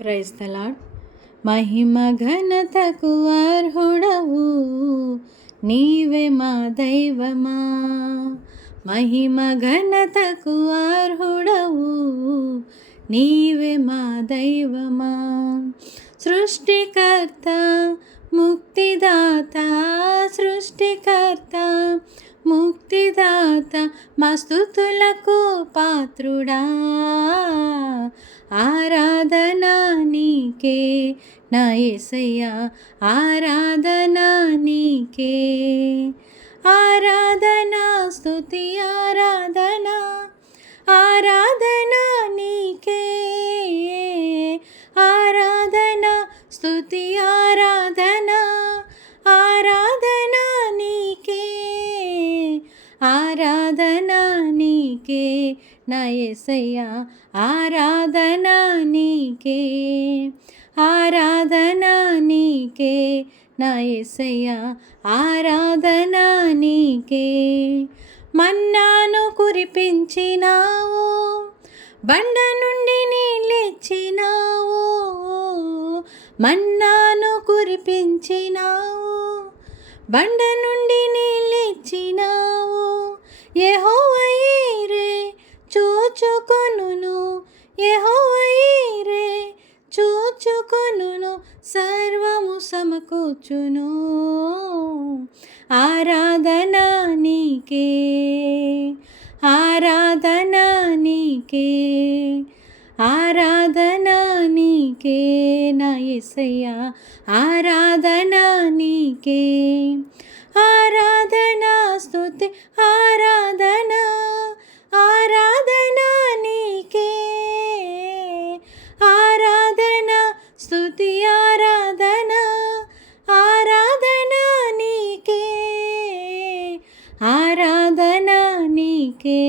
Praise the lord. మహిమ ఘనతకు అర్హుడవు నీవే మా దైవమా. మహిమ ఘనతకు అర్హుడవు నీవే మా దైవమా. సృష్టికర్త ముక్తిదాత, సృష్టికర్త ముక్తిదాత, మా స్తుతులకు పాత్రుడా. ఆరాధన నీకే నా యేసయ్యా, ఆరాధన నీకే. ఆరాధన స్తుతి ఆరాధన, ఆరాధన నీకే. ఆరాధన స్తుతి ఆరాధన, ఆరాధన నీకే. ఆరాధన నీకే నా యేసయ్యా, ఆరాధన నీకే. ఆరాధన నీకే నా యేసయ్యా, ఆరాధన నీకే. మన్నాను కురిపించినావు, బండ నుండి నీళ్ళిచ్చినావు. మన్నాను కురిపించినావు, బండ నుండి నీళ్ళిచ్చినావు. యెహోవా యీరే చూచుకొనును, యెహోవా యీరే చూచుకొనును, సర్వము సమకూర్చును. ఆరాధన నీకే, ఆరాధన నీకే. ఆరాధన నీకే నా యేసయ్యా, ఆరాధన నీకే. ఆరాధన స్తుతి ఆరాధన, ఆరాధన నీకే. ఆరాధన స్తుతి ఆరాధన, ఆరాధన నీకే. ఆరాధన నీకే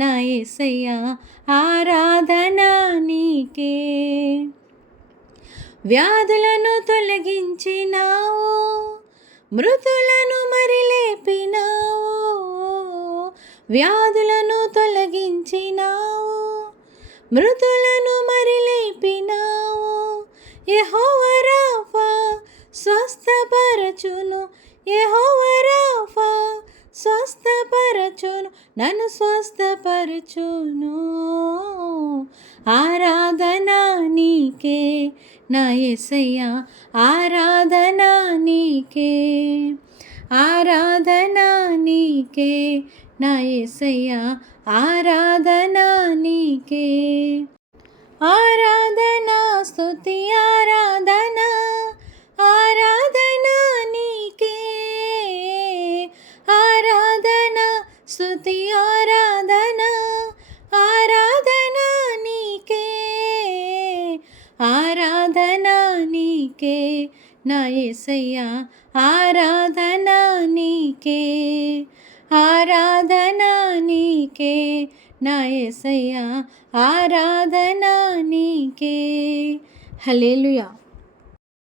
నా యేసయ్యా, ఆరాధన నీకే. వ్యాధులను తొలగించినావు, మృతులను మరి లేపినావు. వ్యాధులను తొలగించినావు, మృతులను మరి లేపినావు. యెహోవా రాఫా స్వస్థపరచును, యెహోవా రాఫా స్వస్థపరచును, నన్ను స్వస్థపరచును. ఆరాధన నీకే నా యేసయ్యా, ఆరాధన నీకే. ఆరాధన నీకే నా యేసయ్యా, ఆరాధన నీకే. ఆరాధన స్తుతి ఆరాధన, ఆరాధన నీకే. ఆరాధన స్తుతి ఆరాధన, ఆరాధన నీకే. ఆరాధన నీకే నా యేసయ్యా, ఆరాధన నీకే. ఆరాధన నీకే నా యేసయ్యా, ఆరాధన నీకే. హల్లెలూయా.